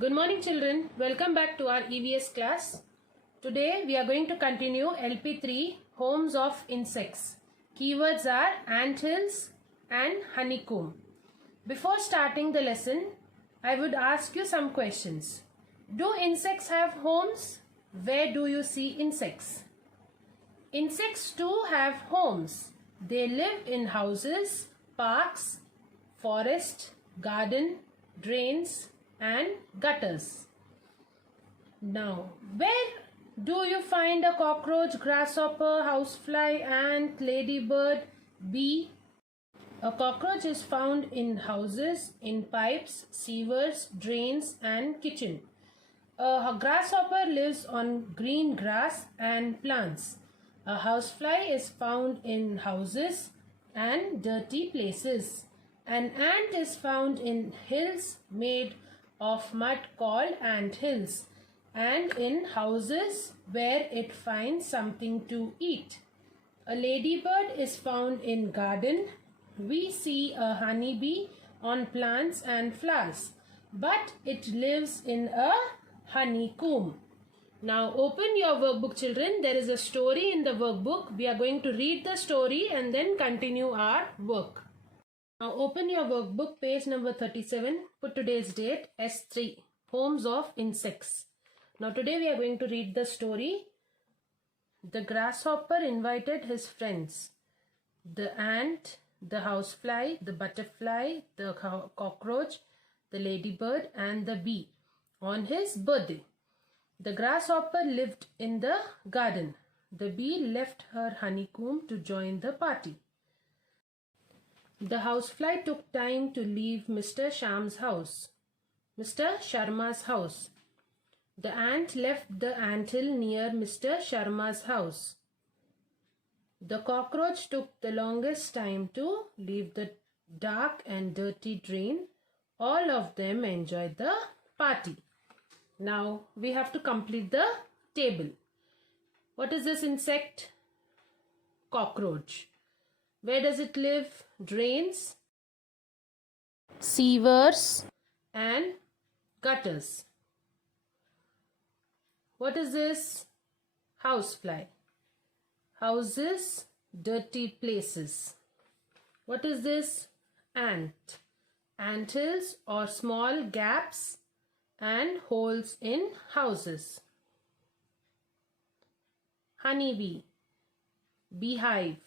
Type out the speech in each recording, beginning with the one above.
Good morning children. Welcome back to our EVS class. Today we are going to continue LP3 Homes of Insects. Keywords are anthills and honeycomb. Before starting the lesson, I would ask you some questions. Do insects have homes? Where do you see insects? Insects too have homes. They live in houses, parks, forest, garden, drains and gutters. Now, where do you find a cockroach, grasshopper, housefly, ant, ladybird, bee? A cockroach is found in houses, in pipes, sewers, drains and kitchen. A grasshopper lives on green grass and plants. A housefly is found in houses and dirty places. An ant is found in hills made of mud called ant hills and in houses where it finds something to eat. A ladybird is found in garden. We see a honeybee on plants and flowers, but it lives in a honeycomb. Now open your workbook children. There is a story in the workbook. We are going to read the story and then continue our work. Now open your workbook, page number 37. Put today's date, S3, Homes of Insects. Now today we are going to read the story. The grasshopper invited his friends. The ant, the housefly, the butterfly, the cockroach, the ladybird and the bee on his birthday. The grasshopper lived in the garden. The bee left her honeycomb to join the party. The housefly took time to leave Mr. Sharma's house. The ant left the anthill near Mr. Sharma's house. The cockroach took the longest time to leave the dark and dirty drain. All of them enjoyed the party. Now we have to complete the table. What is this insect? Cockroach. Where does it live? Drains, sewers and gutters. What is this? Housefly. Houses, dirty places. What is this? Ant. Anthills or small gaps and holes in houses. Honeybee. Beehive.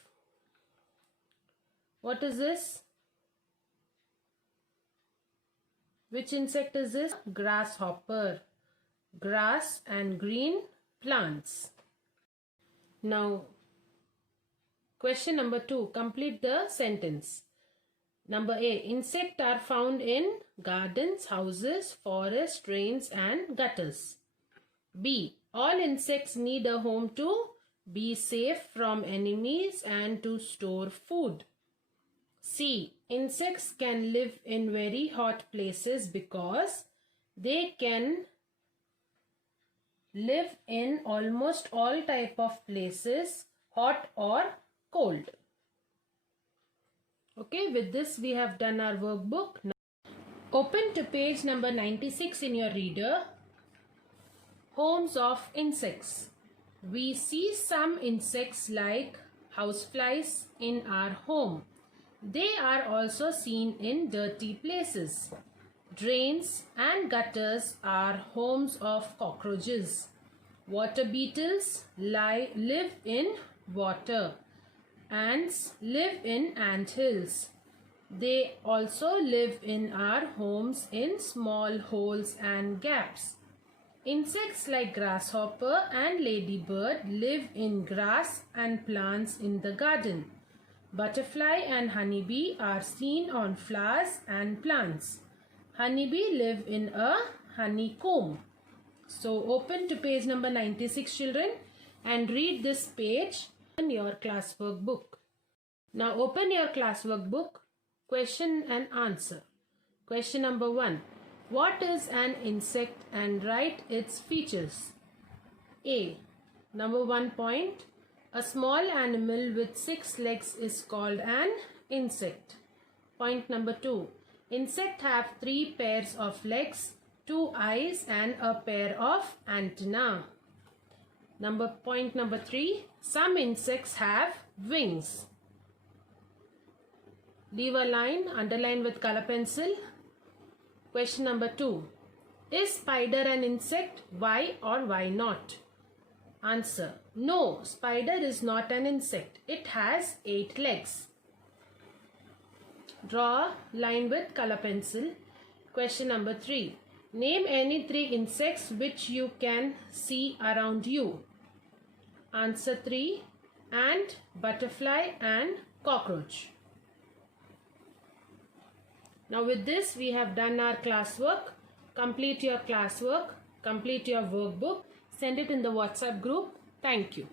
What is this? Which insect is this? Grasshopper. Grass and green plants. Now, question number 2. Complete the sentence. Number A. Insects are found in gardens, houses, forests, drains and gutters. B. All insects need a home to be safe from enemies and to store food. C. Insects can live in very hot places because they can live in almost all type of places, hot or cold. Okay, with this we have done our workbook. Now, open to page number 96 in your reader. Homes of Insects. We see some insects like houseflies in our home. They are also seen in dirty places. Drains and gutters are homes of cockroaches. Water beetles live in water. Ants live in anthills. They also live in our homes in small holes and gaps. Insects like grasshopper and ladybird live in grass and plants in the garden. Butterfly and honeybee are seen on flowers and plants. Honeybee live in a honeycomb. So open to page number 96 children and read this page in your classwork book. Now open your classwork book. Question and answer. Question number 1. What is an insect and write its features? A. Number 1 point. A small animal with 6 legs is called an insect. Point number 2. Insects have 3 pairs of legs. 2 eyes and a pair of antennae. Point number 3. Some insects have wings. Leave a line, underline with color pencil. Question number 2. Is spider an insect? Why or why not? Answer. No, spider is not an insect. It has 8 legs. Draw a line with color pencil. Question number 3. Name any 3 insects which you can see around you. Answer 3. Ant, butterfly and cockroach. Now with this we have done our classwork. Complete your classwork. Complete your workbook. Send it in the WhatsApp group. Thank you.